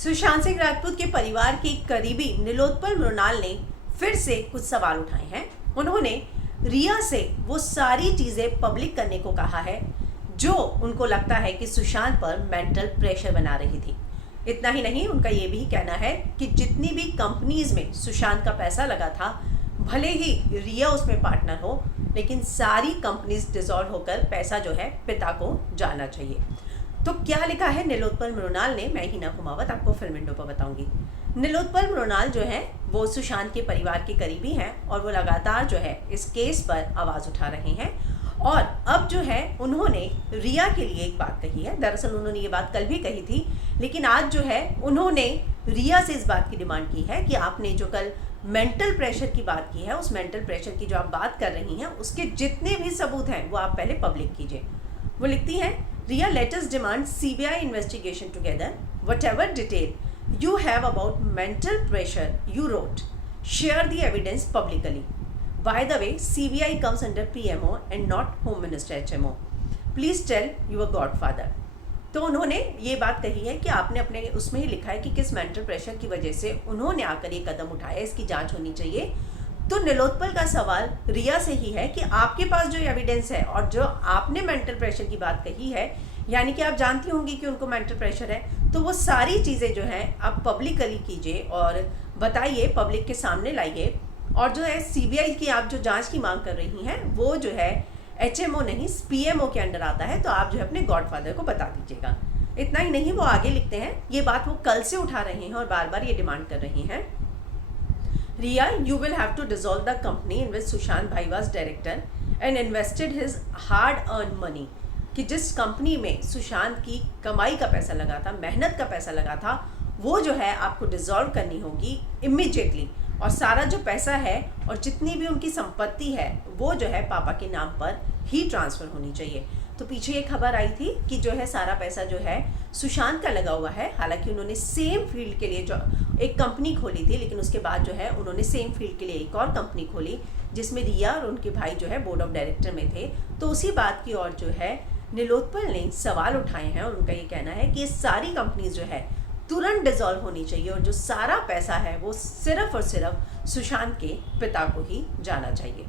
सुशांत सिंह राजपूत के परिवार के करीबी नीलोत्पल मृणाल ने फिर से कुछ सवाल उठाए हैं। उन्होंने रिया से वो सारी चीजें पब्लिक करने को कहा है जो उनको लगता है कि सुशांत पर मेंटल प्रेशर बना रही थी। इतना ही नहीं, उनका ये भी कहना है कि जितनी भी कंपनीज में सुशांत का पैसा लगा था, भले ही रिया उसमें पार्टनर हो, लेकिन सारी कंपनीज डिसॉल्व होकर पैसा जो है पिता को जाना चाहिए। तो क्या लिखा है नीलोत्पल मृणाल ने, मैं हिना कुमावत आपको फिल्म विंडो पर बताऊंगी। नीलोत्पल मृणाल जो है वो सुशांत के परिवार के करीबी हैं और वो लगातार जो है इस केस पर आवाज़ उठा रहे हैं। और अब जो है उन्होंने रिया के लिए एक बात कही है। दरअसल उन्होंने ये बात कल भी कही थी, लेकिन आज जो है उन्होंने रिया से इस बात की डिमांड की है कि आपने जो कल मेंटल प्रेशर की बात की है, उस मेंटल प्रेशर की जो आप बात कर रही हैं, उसके जितने भी सबूत हैं वो आप पहले पब्लिक कीजिए। वो लिखती हैं, रिया let us demand CBI investigation together. Whatever detail you have about mental pressure you wrote, share the evidence publicly. By the way, CBI comes under PMO and not Home Minister HMO. Please tell your godfather. तो उन्होंने ये बात कही है कि आपने अपने उसमें ही लिखा है कि किस मेंटल प्रेशर की वजह से उन्होंने आकर ये कदम उठाया, इसकी जांच होनी चाहिए। तो नीलोत्पल का सवाल रिया से ही है कि आपके पास जो एविडेंस है और जो आपने मेंटल प्रेशर की बात कही है, यानी कि आप जानती होंगी कि उनको मेंटल प्रेशर है, तो वो सारी चीज़ें जो हैं आप पब्लिकली कीजिए और बताइए, पब्लिक के सामने लाइए। और जो है सीबीआई की आप जो जांच की मांग कर रही हैं, वो जो है एचएमओ नहीं पीएमओ के अंडर आता है, तो आप जो है अपने गॉडफादर को बता दीजिएगा। इतना ही नहीं, वो आगे लिखते हैं, ये बात वो कल से उठा रहे हैं और बार बार ये डिमांड कर रही हैं। Riya, you will have to dissolve the company in which Sushant Bhai was director and invested his hard-earned money। कि जिस कंपनी में सुशांत की कमाई का पैसा लगा था, मेहनत का पैसा लगा था, वो जो है आपको डिसॉल्व करनी होगी इमीडिएटली। और सारा जो पैसा है और जितनी भी उनकी संपत्ति है, वो जो है पापा के नाम पर ही ट्रांसफ़र होनी चाहिए। तो पीछे ये खबर आई थी कि जो है सारा पैसा जो है सुशांत का लगा हुआ है। हालांकि उन्होंने सेम फील्ड के लिए जो एक कंपनी खोली थी, लेकिन उसके बाद जो है उन्होंने सेम फील्ड के लिए एक और कंपनी खोली जिसमें रिया और उनके भाई जो है बोर्ड ऑफ डायरेक्टर में थे। तो उसी बात की ओर जो है नीलोत्पल ने सवाल उठाए हैं और उनका ये कहना है कि ये सारी कंपनीज जो है तुरंत डिसॉल्व होनी चाहिए और जो सारा पैसा है वो सिर्फ और सिर्फ सुशांत के पिता को ही जाना चाहिए।